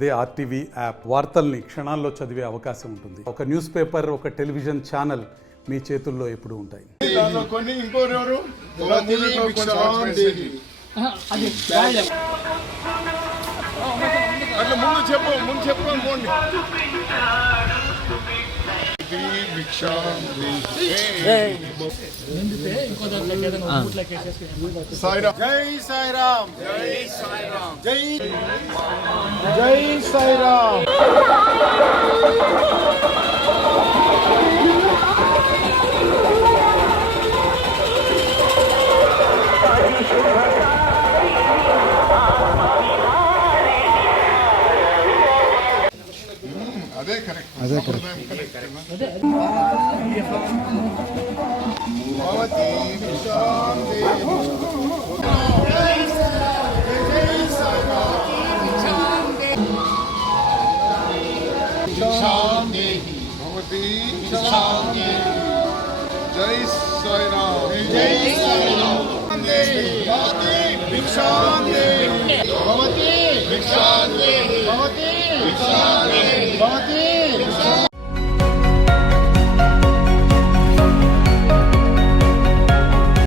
అదే RTV app వార్తల్ని క్షణాల్లో చదివే అవకాశం ఉంటుంది. ఒక న్యూస్ పేపర్, ఒక టెలివిజన్ ఛానల్ మీ చేతుల్లో ఎప్పుడూ ఉంటాయి. సాయిరామ్ జై సాయిరామ్ జై సాయిరామ్ జై సాయిరామ్. అదే కరెక్ట్. భవతి విశాంతి భవతి జై సాయిరామ్ జై సాయిరామ్ భవతి విశాంతి భవతి విశాంతి భవతి విశాంతి భవతి